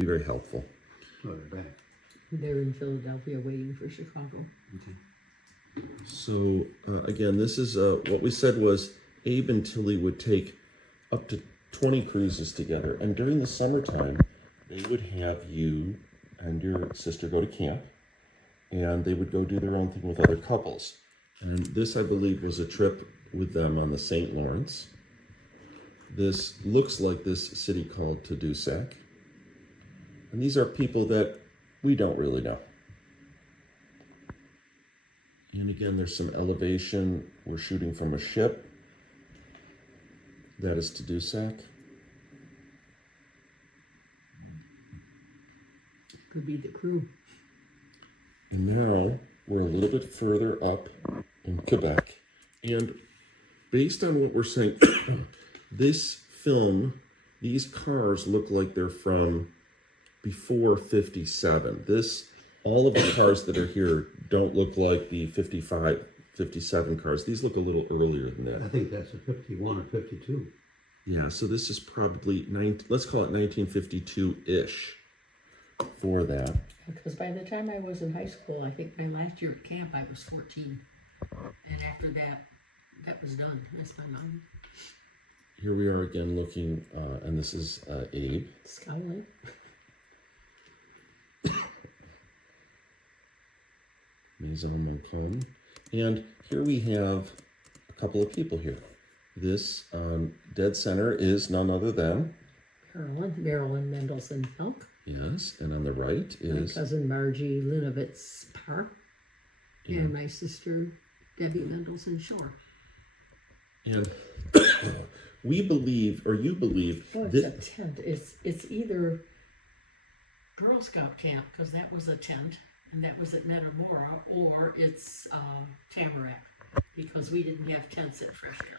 Be very helpful. Oh, they're back. They're in Philadelphia waiting for Chicago. Okay. So again, this is what we said was Abe and Tillie would take up to 20 cruises together, and during the summertime, they would have you and your sister go to camp, and they would go do their own thing with other couples. And this, I believe, was a trip with them on the St. Lawrence. This looks like this city called Tadoussac. And these are people that we don't really know. And again, there's some elevation. We're shooting from a ship. That is Tadoussac. Could be the crew. And now we're a little bit further up in Quebec. And based on what we're saying, this film, these cars look like they're from before 57. All of the cars that are here don't look like the 55, 57 cars. These look a little earlier than that. I think that's a 51 or 52. Yeah, so this is probably, let's call it 1952-ish for that. Because by the time I was in high school, I think my last year at camp, I was 14. And after that, that was done. That's my mom. Here we are again looking, and this is Abe. Scowling. Maison Montcalm. And here we have a couple of people here. This dead center is none other than Marilyn Mendelson Fealk. yes, and on the right is My cousin Margie Linovitz and my sister Debbie Mendelson Shore. and we believe, or you believe, Oh, it's a tent. It's either Girl Scout camp, because that was a tent, and that was at Metamora, or it's Tamarack, because we didn't have tents at Fresh Air.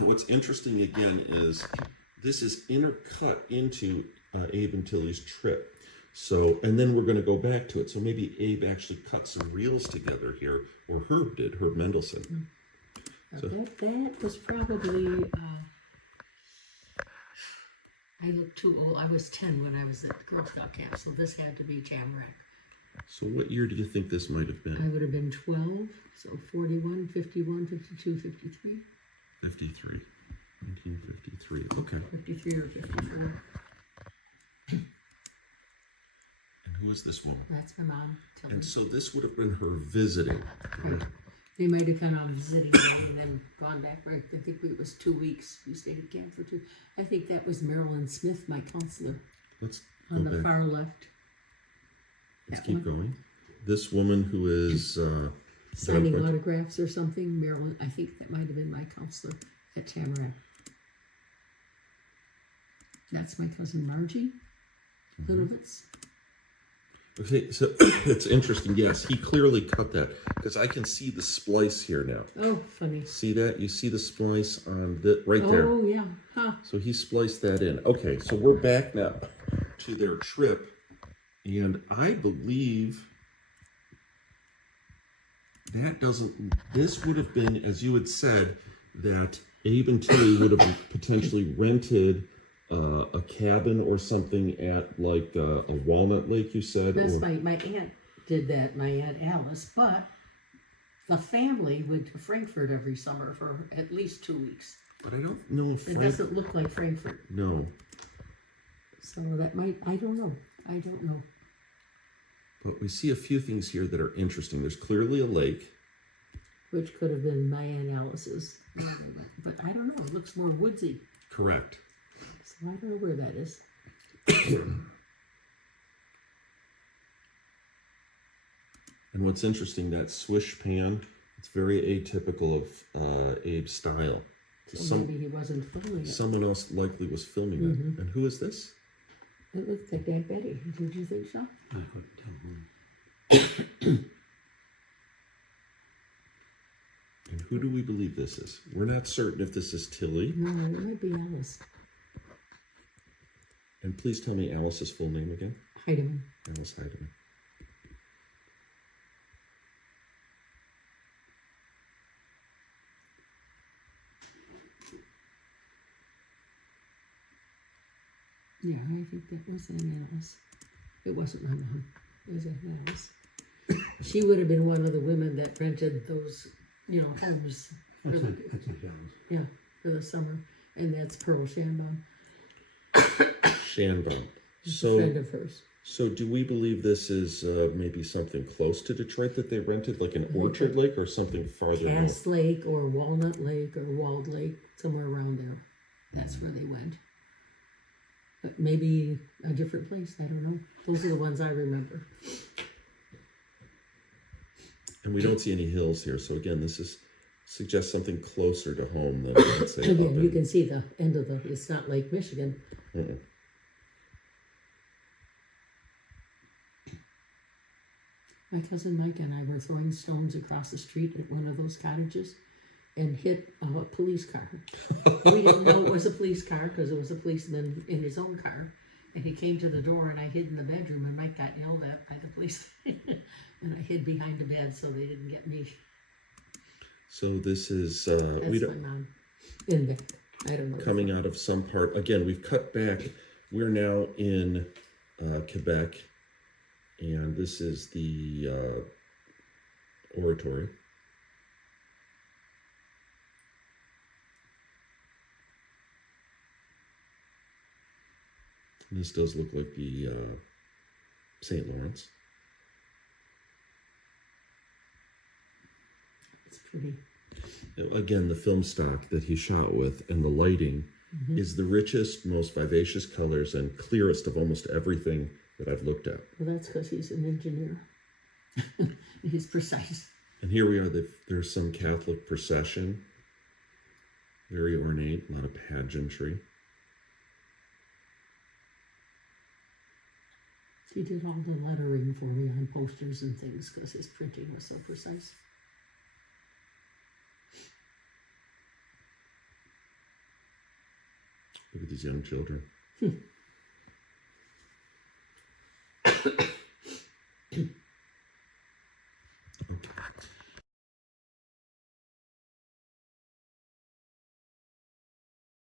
what's interesting again is this is intercut into Abe and Tillie's trip. So, and then we're going to go back to it. So maybe Abe actually cut some reels together here, or Herb did, Herb Mendelson. So, That was probably, I look too old. I was 10 when I was at Girl Scout camp, so this had to be Tamarack. so what year do you think this might have I been? would have been 12, so 41, 51, 52, 53. 53. 1953. Okay. 53 or 54. And who is this woman? That's my mom. Tillie. And so this would have been her visiting. Right. They might have gone on visiting and then gone back. Right. I think it was 2 weeks. We stayed at camp for 2. I think that was Marilyn Smith, my counselor, Let's on go the back. far left. Let's that keep one. going. This woman who is Signing Democrat. autographs or something. Marilyn, I think that might have been my counselor at Tamarack. That's my cousin Margie Linovitz. Okay, so it's interesting. Yes, he clearly cut that because I can see the splice here now. Oh, funny. See that? You see the splice on the right there. Oh, yeah. Huh. So he spliced that in. Okay, so we're back now to their trip, and I believe that doesn't. This would have been, as you had said, that Abe and Tillie would have potentially rented a cabin or something at like a Walnut Lake, you said? That's or, my aunt did that, my Aunt Alice, but the family went to Frankfurt every summer for at least 2 weeks. but I don't know if It Frank, doesn't look like Frankfurt. no. So that might, I don't know. I don't know. But we see a few things here that are interesting. There's clearly a lake. Which could have been my Aunt Alice's. But I don't know. It looks more woodsy. Correct. So I don't know where that is. And what's interesting, that swish pan, it's very atypical of Abe's style. So maybe he wasn't filming it. Someone else likely was filming it. And who is this? It looks like Aunt Betty. Did you think so? I couldn't tell. And who do we believe this is? We're not certain if this is Tillie. No, it might be Alice. And please tell me Alice's full name again. Heideman. Alice Heideman. Yeah, I think that was Aunt Alice. It wasn't my mom. It was Aunt Alice. She would have been one of the women that rented those, homes That's not jealous. for the summer. And that's Pearl Shanbom, Shanbom. a So, friend of hers. so do we believe this is maybe something close to Detroit that they rented, like an Orchard Lake, or something farther north? Cass Lake or Walnut Lake or Walled Lake, somewhere around there. That's where they went. But maybe a different place. I don't know. Those are the ones I remember. And we don't see any hills here, so again, this suggests something closer to home than, let's say, up Again, you in, can see the end of it's not Lake Michigan. Mm-mm. My cousin Mike and I were throwing stones across the street at one of those cottages and hit a police car. We didn't know it was a police car because it was a policeman in his own car. And he came to the door and I hid in the bedroom and Mike got yelled at by the police. And I hid behind the bed so they didn't get me. So this is That's my mom. In back. I don't know. coming out of some part. Again, we've cut back. We're now in Quebec, and this is the oratory. This does look like the St. Lawrence. It's pretty. Again, the film stock that he shot with and the lighting is the richest, most vivacious colors and clearest of almost everything that I've looked at. Well, that's because he's an engineer. He's precise. And here we are, there's some Catholic procession. Very ornate, a lot of pageantry. He did all the lettering for me on posters and things because his printing was so precise. Look at these young children.